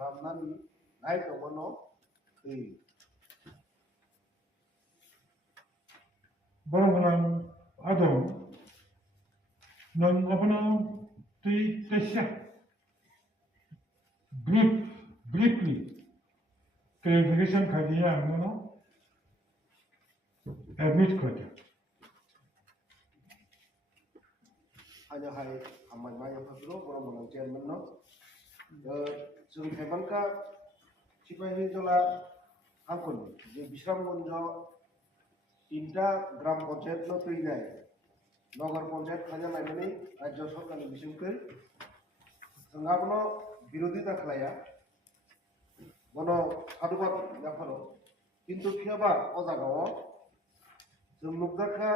खालामनानै नायदोंमोन दै Borong ado non abono ti tesha briefly clarification khadiya amono admit khadi hanya hai aman maya faslo borong borong chairman no जों हेबानका सिपाही जला आंखुन जे बिश्रामगंज तीनटा ग्राम पंचायत नो तैनाय नगर पंचायत खाजा नायनानै राज्य सरकारनि बिसिमखै जोंहाबनो बिरोधिता खालाया बनो साधुबाद जाफारो किन्तु फियाबा अजागाव जों नुगदाखा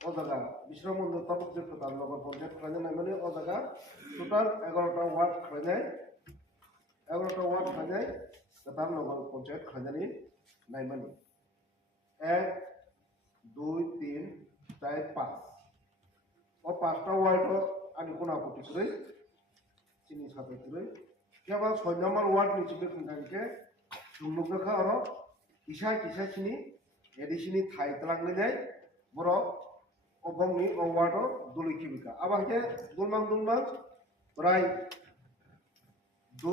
अजागा बिश्रामगंज ताबुक जे फोथार नगर पंचायत खाजा नायनानै अजागा टोटाल 11टा वार्ड खालायनाय 11टा वार्ड खालायनाय गोदान नगर पंचायत खालायनानै नायमानि 1 2 3 4 5 और 5टा वार्ड आनि कोना पटिक्रै चिनि सापेक्रै केबा 6 नम्बर वार्ड नि चिबे खुंथांके सुंलुगखा आरो किसा किसा चिनि एडिसिनि थाइ तलांगनाय बरो अबंनि वार्ड दुलिकिबिका आबाके दुलमां प्राय 2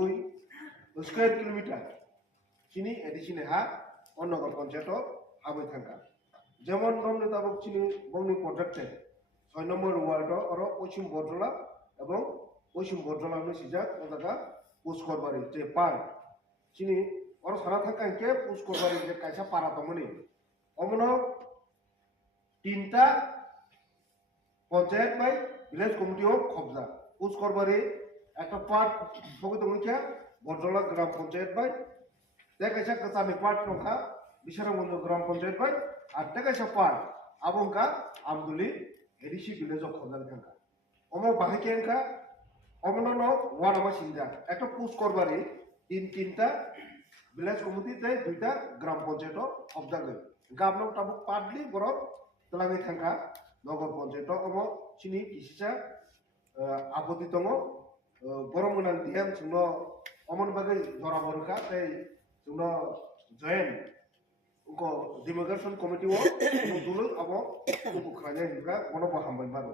स्क्वायर किलोमीटर चिनि एडिसिनि हा नगर पंचायत हाबै थांका जेमन रमने ताबक चिनि बंनि प्रोजेक्टे 6 नम्बर वार्ड और पश्चिम बरजला एवं पश्चिम बरजला में सिजा ओदागा पुष्करबारी जे पार चिनि और सारा थांका के पुष्करबारी जे कायसा पारा दमनि अमनो तीनटा पंचायत बाय विलेज कमिटी ऑफ खबजा पुष्करबारी একটা পার্ট বগিত মুখ্যা বরজলা গ্রাম পঞ্চায়েত বাই দেখাইছা কাছানি পার্ট নখা বিশারামগঞ্জ গ্রাম পঞ্চায়েত বাই আর দেখাইছা পার্ট আবংকা আমদুলি এডিসি ভিলেজ অফ খবজানি থাকা অম বাহাইকেনকা অমনন ওয়ানামা সিনজা একটা পুষ্করবারি তিনটা ভিলেজ কমিটিতে দুইটা গ্রাম পঞ্চায়েত খবজা গই গাবন তাবক পার্টলি বরক তলাঙি থাকা নগর পঞ্চায়েত অম চিনি কিসিসা আপত্তি দङ borong menang diam suno omon bagai dora borka tei suno join uko demographic committee wo dulu abo uko khanya hingga ono bahambai baru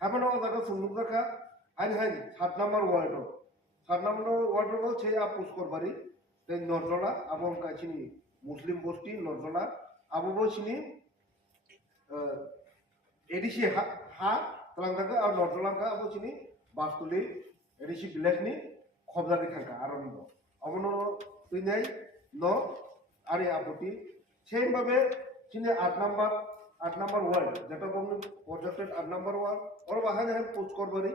habano daga sunluk daka hai 7 number ward ro chhe a pushkorbari tei norjola abo ka chini muslim bosti norjola abo bo chini edisi ha talangdaga ar norjola ka abo chini bastuli ADC विलेजनि खबजानि थांका आरम्भ अमनो तैनाय न आरि आपत्ति same भाबे चिनि 8 नम्बर वार्ड जेटा बंग प्रोजेक्टेड 8 नम्बर वार्ड और बाहाय है पुष्करबारी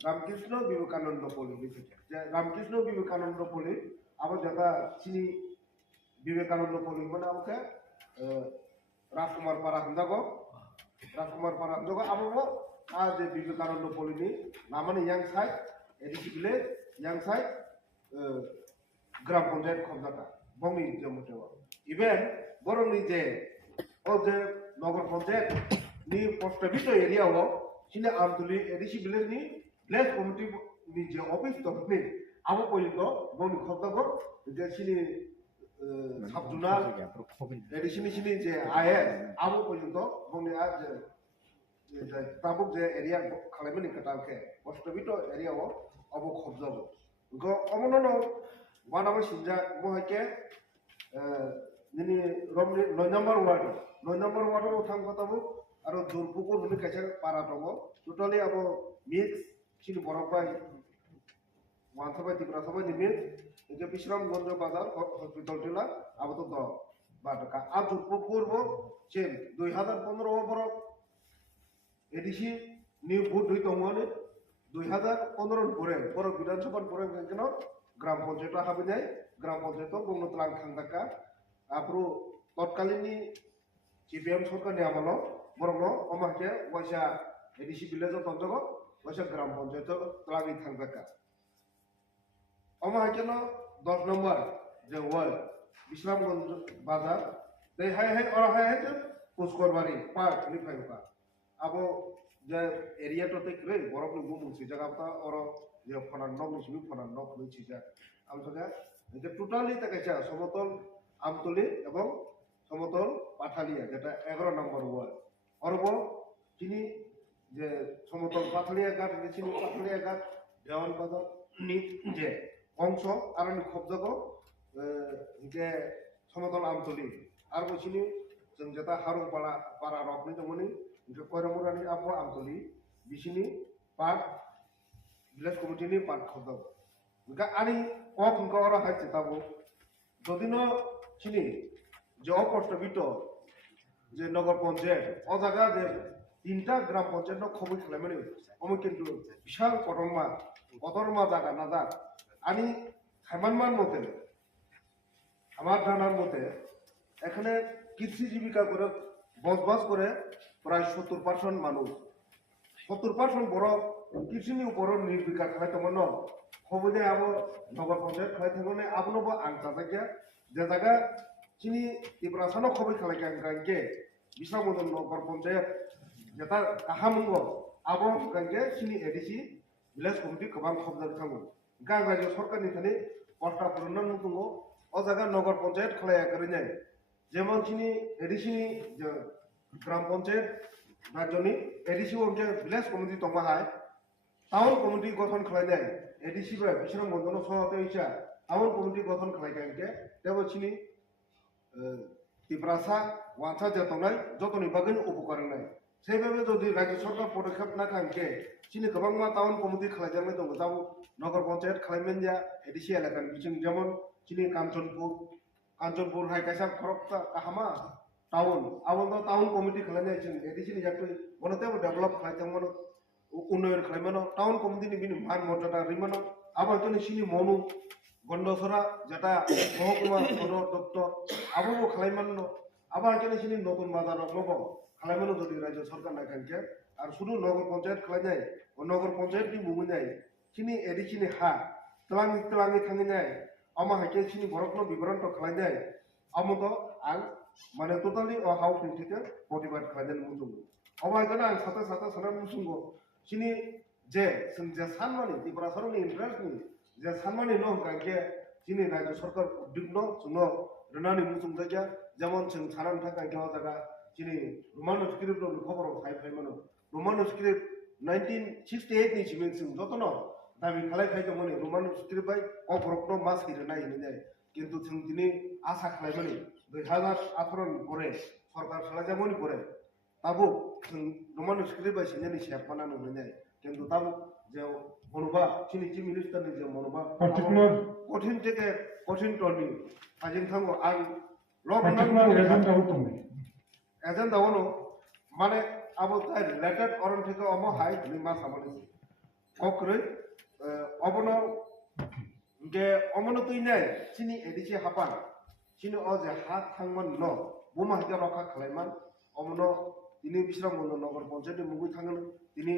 रामकृष्ण विवेकानंद पल्ली जे रामकृष्ण विवेकानंद पल्ली अब जेटा चिनि विवेकानंद पल्ली माने आमके राजकुमार पारा हंजागो आबो आ जे विवेकानंद पल्ली नि नामानि yang side ADC village yang side ग्राम पंचायत खबजाता बंगनि जमतेव इवेन बरंनि जे ओ जे नगर पंचायत नि पोस्टबिट एरिया हो सिने आमदुली एडिसी विलेज नि विलेज कमिटी नि जे ऑफिस दखनि आबो पयितो बंगनि खबजागो जे सिनि साबजुनाल एडिसिनि सिनि जे आए आबो पयितो बंगनि आ जे ताबुक जे एरिया खालामनि कटालके पोस्टबिट एरिया हो अबो खबजाबो गो अमननो वानामा सिनजा मोहाके निनि रमनि 9 नम्बर वार्ड थां खताबो आरो दुरपुकुर होनो कायसा पारा दङ टोटाली अब मिक्स सिनि बरबाय वानथाबाय दिब्रा थाबाय निमि जे बिश्रामगंज बाजार हस्पिटाल टिला अब तो the बाटका uh दुरपुकुरबो same 2015 Barak ADC नि भोट दुई दङने 2015 परे बर विधानसभा परे केनो ग्राम पंचायत हाबनाय ग्राम पंचायत गंनो तलां थांदाका आप्रो तत्कालीननि सीपीएम सरकारनि आमलो बरंनो अमाके वाइसा एडिसी विलेज तंजगो वाइसा ग्राम पंचायत तलांनि थांदाका अमाकेनो 10 नम्बर जे वार्ड बिश्रामगंज बाजार दे हाय और हाय पुष्करबारी पार्क निफायका अब जे एरिया तो तक रे बरफ नु गुम से जगह ता और যে ফনান নক নিসিবি ফনান নক হইছিজা আমসগা যে টোটালি তাকাইছা সমতল আমতলি এবং সমতল পাথালিয়া যেটা 11 নম্বর ওয়ার্ড অরব চিনি যে সমতল পাথালিয়া ঘাট চিনি পাথালিয়া ঘাট দেওয়ান বাজার নি যে অংশ আর খবজাগ যে সমতল আমতলি আর বছিনি जों जेता हारुं पारा रकनि दंमोन जे कयरामुरानि आबहावा आमतलि बिसिनि पार्ट ভিলেজ কমিটিनि पार्ट खबजाग गा आनि क खुंका हाइसे ताबो যদিনো চিনি যে অপ্রস্তাবিত যে নগর পঞ্চায়েত ও জায়গা যে 3টা গ্রাম পঞ্চায়েত খবর খালাইমানি আমি কিন্তু বিশাল কদরমা জায়গা না যাক আমি খাইমানমান মতে আমার জানার মতে এখানে কৃষি জীবিকা করে বসবাস করে প্রায় 70% মানুষ 70% বড় কৃষিনি উপর নির্বিকার খাইতেমন খবর যে আবো নগর পঞ্চায়েত খাইতেমনে আবনবো আংটা জায়গা যে জায়গা চিনি ত্রিপুরাসানো খবর খালাইকে আংকে বিশামদন নগর পঞ্চায়েত যেটা কাহামঙ্গ আবো গাंगे চিনি এডিসি ভিলেজ কমিটি গোबां খবজাग थांगो गांगाजो सरकारनि थाने पट्टा पुरनन मुतुंगो ओ जागा नगर पञ्चायत खालाया गरिनाय যেমন চিনি এডিসিনি যে গ্রাম পঞ্চায়েত রাজ্যনি এডিসি যে ভিলেজ কমিটি দমাহায় টাউন কমিটি গঠন খালাইনাय এডিসি বা বিশরম বন্ধন সহায়তা হিসা টাউন কমিটি গঠন খালাইকাंके তেবো চিনি ত্রিপুরাসা ওয়ানসা যেতনাय যতনি বাগैन উপকার নাই সেইভাবে যদি রাজ্য সরকার পদক্ষেপ না কাंके চিনি गोबां मा টাউন কমিটি খালাইজাनाय दङ जाव नगर पञ्चायत खालायमेन जा एडिसि एलाकानि बिथिं যেমন চিনি कांचनपुर हाई कैसा खरकता काहामा टाउन अब टाउन कमिटी खालायनाय जों एडिसि जातु बनते डेभलप खालायदोंमोन उन्नयन खालायमोन टाउन कमिटी नि बिनि मान मर्यादा रिमोन आबादनि सिनि मनु गन्डसरा जेटा महकुमा सदर दप्तर आबो खालायमोन आबादनि सिनि नतुन बाजार नबो खालायमोन जदि राज्य सरकार नायखांके आरो सुदु नगर पञ्चायत खालायनाय नगर पञ्चायत नि मुंगनाय सिनि एडिसि नि हा तलांगि थांगिनाय ama haike sini borokno bibaran to khlainai amoto ang mane totally o house ni theke motivate khlainen musungo ama gana ang sata sanan musungo sini je sanmani Tripura সরকারनि interest ni je sanmani no ganke sini রাজ্য সরকার উদ্বিগ্ন Suno রনানি মুসুং জায়গা যেমন जों সারান থাকা গাওয়া জায়গা sini Romano script র খবর ফাই মানো রোমানো স্ক্রিপ্ট 1968 ni simen जों যতনো दाबि खालायखायदोंमोन रमान स्क्रिप्ट बाय अबरकनो मास हिरो नायहैनाय किन्तु जों दिनै आसा खालायमानि 2018 परे सरकार खालायजामोन परे ताबो जों रमान स्क्रिप्ट बाय सिनानि सेफाना नुनाय किन्तु ताबो जे मनोबा चिनि चिफ मिनिस्टारनि जे मनोबा पार्टिकुलार कठिन टर्नि आजिं थांगो आं पार्टिकुलार एजेन्डा होनो माने आबो रिलेटेड अरन थेके अमो हाय नि मा सामने कक्रै অবন যে অমন তুইনাই চিনি এডিসি হাপান চিনি অ যে হাত থাংমান ন বুমা হিকা রক্ষা খালাইমান অমন তিনি বিশ্রাম বন্ধ নগর পঞ্চায়েত মুগুই থাঙ্গন তিনি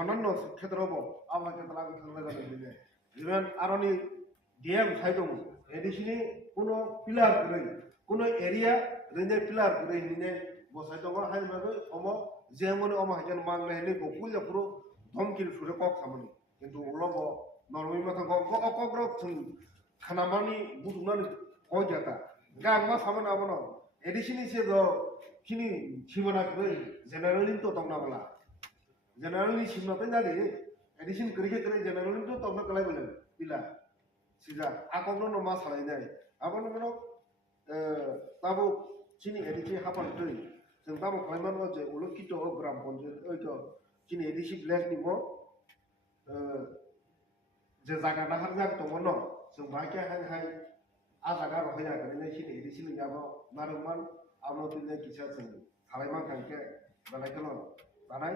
অনন্য ক্ষেত্রব আবহাওয়া ক্ষেত্র আগে থাকলে যাবে দিনে যেমন আরনি ডিএম সাইদং এডিসিনি কোনো পিলার করে কোনো এরিয়া রেঞ্জে পিলার করে হিনে বসাই দङ হাই মাগে অম যেমন অম হাইকেন মাংলে হেনে বকুল পুরো ধমকির সুরে কক খামানি কিন্তু উলব নরমি মাথা গগ্রক जों खानामानि बुथुमनानै गयजाता गांमा सामोन आबोन एडिसिनि से द खिनि सिमना गै जेनारेलनि तो दंना बला जेनारेलनि सिमना त जादि एडिसिन गरिखे गरे जेनारेलनि तो दंना गलाय बोले बिला सिजा आकंनो न मा सालाय जाय आबोन मन ताबो चिनि एडिसि हापान दै जों ताबो खालायमान जे उलकित ग्राम पञ्चायत ओइतो चिनि एडिसि ब्लेक निबो जे जागा नाहार जाग दंमोन जों बाहायके हाय आ जागा रहायना गरिनाय सिनि एडिसि नियाबो नारमान आमो दिनै किसा जों खालायमान खांके बानायखोन बानाय